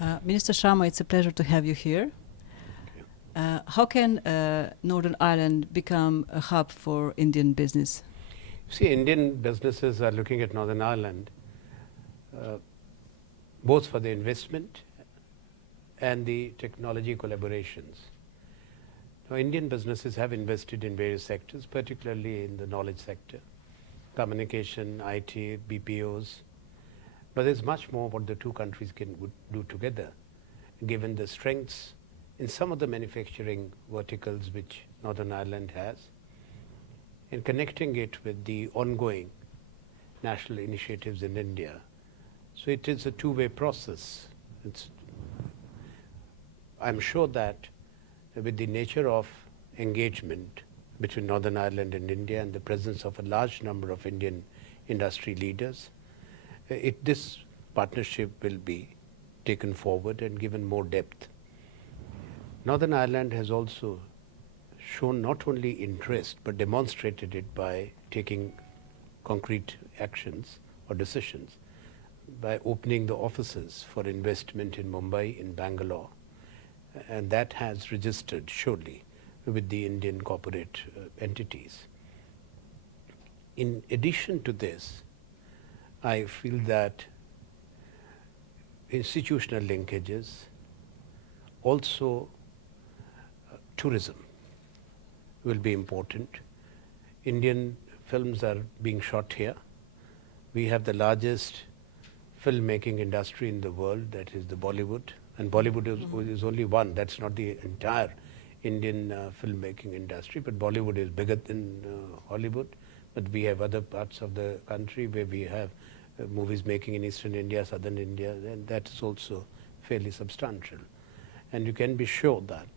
Minister Sharma, it's a pleasure to have you here. How can Northern Ireland become a hub for Indian business? See, Indian businesses are looking at Northern Ireland both for the investment and the technology collaborations. Now, Indian businesses have invested in various sectors, particularly in the knowledge sector, communication, IT, BPOs. But there's much more what the two countries can do together, given the strengths in some of the manufacturing verticals which Northern Ireland has, and connecting it with the ongoing national initiatives in India. So it is a two-way process. I'm sure that with the nature of engagement between Northern Ireland and India and the presence of a large number of Indian industry leaders, this partnership will be taken forward and given more depth. Northern Ireland has also shown not only interest but demonstrated it by taking concrete actions or decisions, by opening the offices for investment in Mumbai, in Bangalore, and that has registered surely with the Indian corporate entities. In addition to this, I feel that institutional linkages, also tourism will be important. Indian films are being shot here. We have the largest filmmaking industry in the world, that is the Bollywood. And Bollywood is only one, that's not the entire Indian filmmaking industry, but Bollywood is bigger than Hollywood. But we have other parts of the country where we have movies making in Eastern India, Southern India, and that is also fairly substantial. And you can be sure that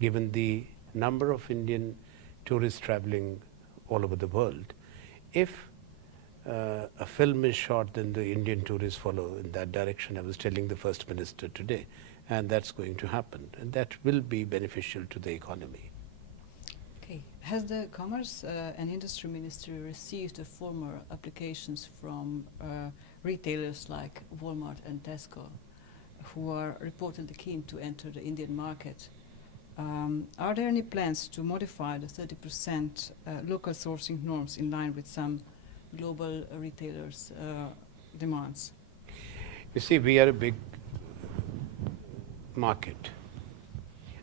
given the number of Indian tourists traveling all over the world, if a film is shot, then the Indian tourists follow in that direction. I was telling the First Minister today, and that's going to happen, and that will be beneficial to the economy. Okay. Has the Commerce and Industry Ministry received the formal applications from retailers like Walmart and Tesco, who are reportedly keen to enter the Indian market? Are there any plans to modify the 30% local sourcing norms in line with some global retailers' demands? You see, we are a big market.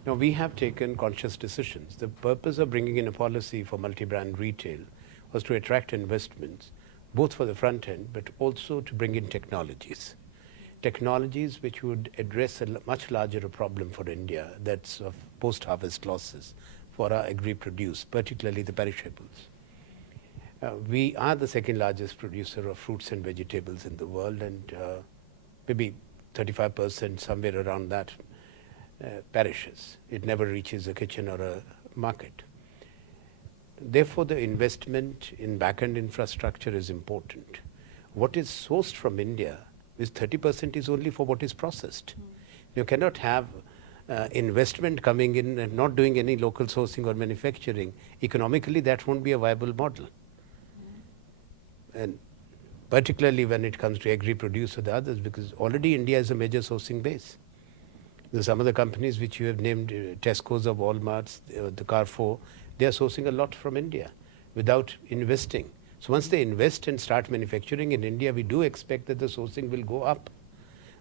Now, we have taken conscious decisions. The purpose of bringing in a policy for multi-brand retail was to attract investments, both for the front end, but also to bring in technologies. Technologies which would address a much larger problem for India, that's of post-harvest losses for our agri-produce, particularly the perishables. We are the second largest producer of fruits and vegetables in the world, and maybe 35%, somewhere around that, perishes. It never reaches a kitchen or a market. Therefore, the investment in back-end infrastructure is important. What is sourced from India is 30% is only for what is processed. You cannot have investment coming in and not doing any local sourcing or manufacturing. Economically, that won't be a viable model. And particularly when it comes to agri-produce or the others, because already India is a major sourcing base. There's some of the companies which you have named, Tesco's or Walmart's, the Carrefour, they are sourcing a lot from India without investing. So once they invest and start manufacturing in India, we do expect that the sourcing will go up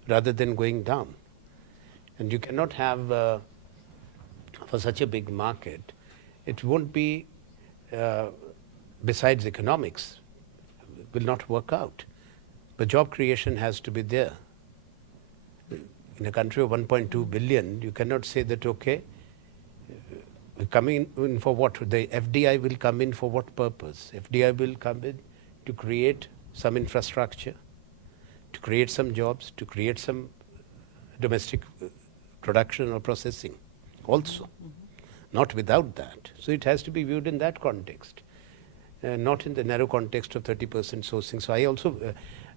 rather than going down. And you cannot have, for such a big market, it won't be, besides economics, will not work out. But job creation has to be there. In a country of 1.2 billion, you cannot say that, okay, coming in for what? The FDI will come in for what purpose? FDI will come in to create some infrastructure, to create some jobs, to create some domestic production or processing also. Not without that. So it has to be viewed in that context, not in the narrow context of 30% sourcing. So I also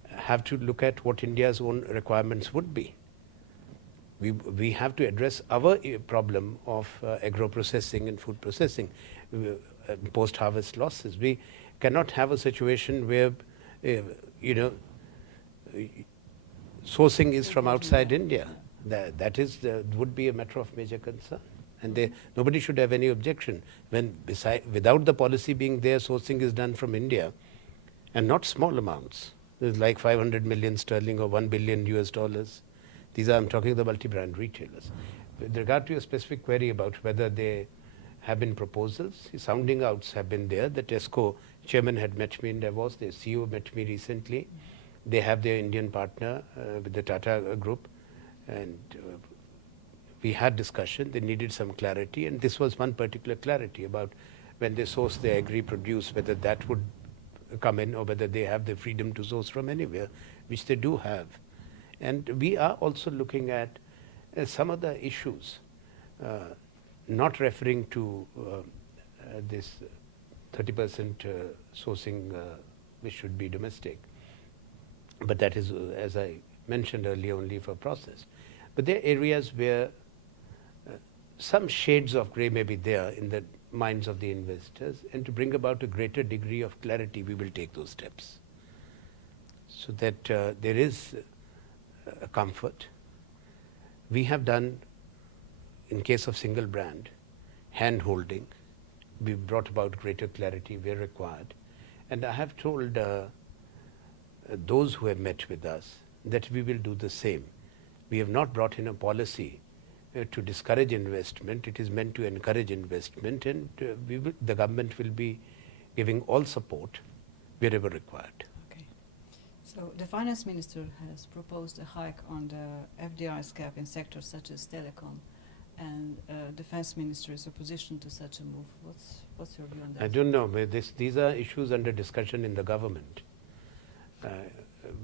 have to look at what India's own requirements would be. We have to address our problem of agro-processing and food processing, post-harvest losses. We cannot have a situation where, sourcing is from outside India. would be a matter of major concern. And nobody should have any objection when without the policy being there, sourcing is done from India, and not small amounts. There's like 500 million sterling or $1 billion US. I'm talking the multi-brand retailers. With regard to your specific query about whether there have been proposals, sounding outs have been there. The Tesco chairman had met me in Davos. Their CEO met me recently. They have their Indian partner with the Tata Group, and we had discussion. They needed some clarity, and this was one particular clarity about when they source their agri-produce, whether that would come in or whether they have the freedom to source from anywhere, which they do have. And we are also looking at some other issues, not referring to this 30% sourcing which should be domestic, but that is, as I mentioned earlier, only for process. But there are areas where some shades of grey may be there in the minds of the investors, and to bring about a greater degree of clarity, we will take those steps so that there is a comfort. We have done, in case of single brand, hand holding. We brought about greater clarity where required. And I have told those who have met with us that we will do the same. We have not brought in a policy to discourage investment. It is meant to encourage investment, and the government will be giving all support wherever required. Okay. So the finance minister has proposed a hike on the FDI's cap in sectors such as telecom, and defense minister is opposition to such a move. What's your view on that? I don't know. These are issues under discussion in the government.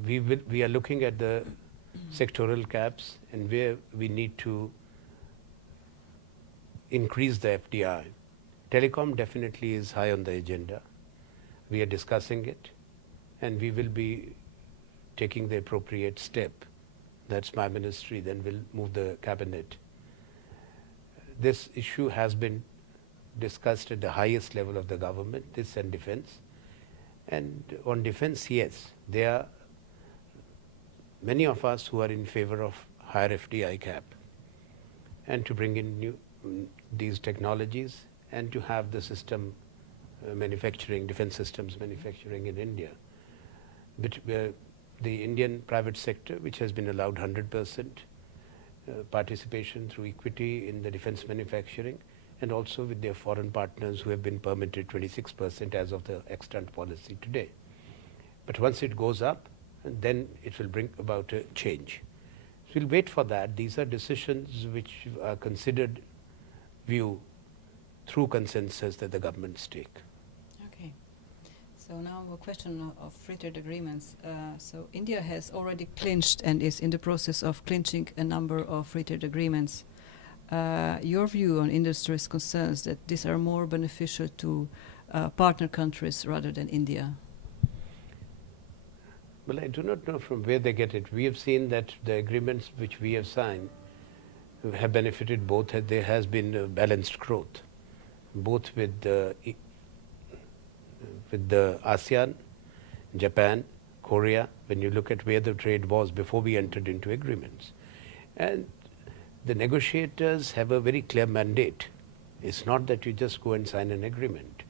We are looking at the sectoral caps and where we need to increase the FDI. Telecom definitely is high on the agenda. We are discussing it, and we will be taking the appropriate step. That's my ministry, then we'll move the cabinet. This issue has been discussed at the highest level of the government, this and defense. And on defense, yes, there are many of us who are in favor of higher FDI cap and to bring in these technologies and to have the system manufacturing, defense systems manufacturing in India. But the Indian private sector, which has been allowed 100% participation through equity in the defense manufacturing, and also with their foreign partners who have been permitted 26% as of the extant policy today. But once it goes up, then it will bring about a change. So we'll wait for that. These are decisions which are considered view through consensus that the governments take. Okay. So now a question of free trade agreements. So India has already clinched and is in the process of clinching a number of free trade agreements. Your view on industry's concerns that these are more beneficial to partner countries rather than India? Well, I do not know from where they get it. We have seen that the agreements which we have signed have benefited both. There has been balanced growth, both with the ASEAN, Japan, Korea, when you look at where the trade was before we entered into agreements. And the negotiators have a very clear mandate. It's not that you just go and sign an agreement,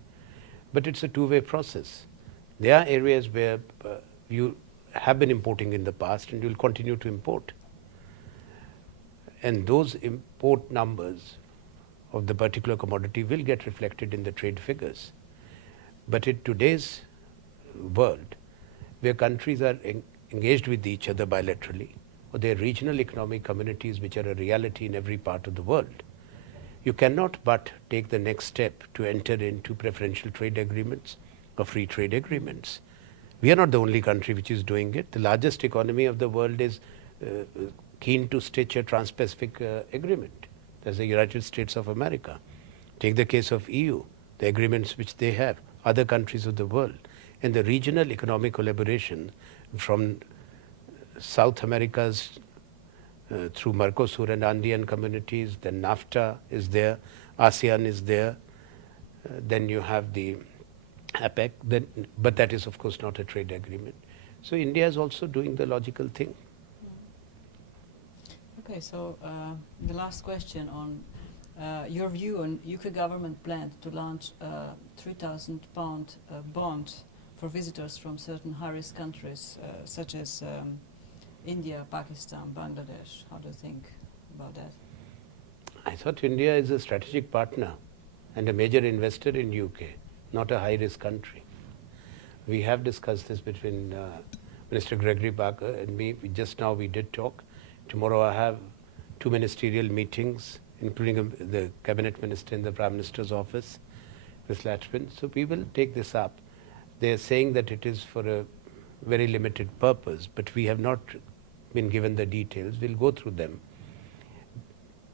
but it's a two-way process. There are areas where you have been importing in the past and you'll continue to import. And those import numbers of the particular commodity will get reflected in the trade figures. But in today's world, where countries are engaged with each other bilaterally, or there are regional economic communities which are a reality in every part of the world, you cannot but take the next step to enter into preferential trade agreements or free trade agreements. We are not the only country which is doing it. The largest economy of the world is keen to stitch a trans-Pacific agreement. That's the United States of America. Take the case of EU, the agreements which they have, other countries of the world, and the regional economic collaboration from South America's through Mercosur and Andean communities, then NAFTA is there, ASEAN is there, then you have the APEC, but that is of course not a trade agreement. So India is also doing the logical thing. Okay, so the last question on your view on UK government plan to launch a £3,000 bond for visitors from certain high-risk countries such as India, Pakistan, Bangladesh. How do you think about that? I thought India is a strategic partner and a major investor in UK, not a high-risk country. We have discussed this between Minister Gregory Barker and me. Just now we did talk. Tomorrow I have 2 ministerial meetings, including the Cabinet Minister in the Prime Minister's office, Ms. Latchman. So we will take this up. They are saying that it is for a very limited purpose, but we have not been given the details. We'll go through them.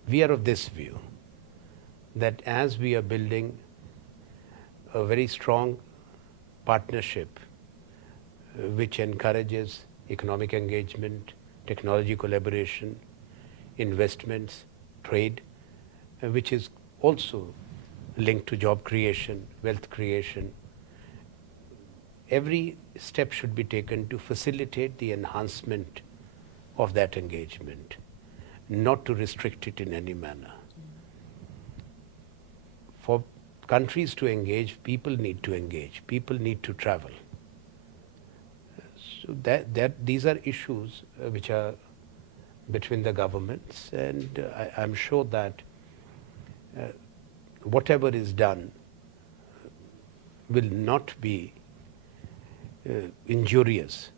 We are of this view that as we are building a very strong partnership which encourages economic engagement, technology collaboration, investments, trade, which is also linked to job creation, wealth creation. Every step should be taken to facilitate the enhancement of that engagement, not to restrict it in any manner. For countries to engage, people need to engage, people need to travel. So these are issues which are between the governments, and I'm sure that whatever is done will not be injurious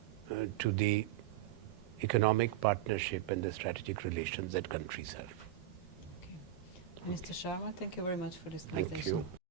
to the economic partnership and the strategic relations that countries have. Okay. Mr. Sharma, thank you very much for this conversation. Thank you.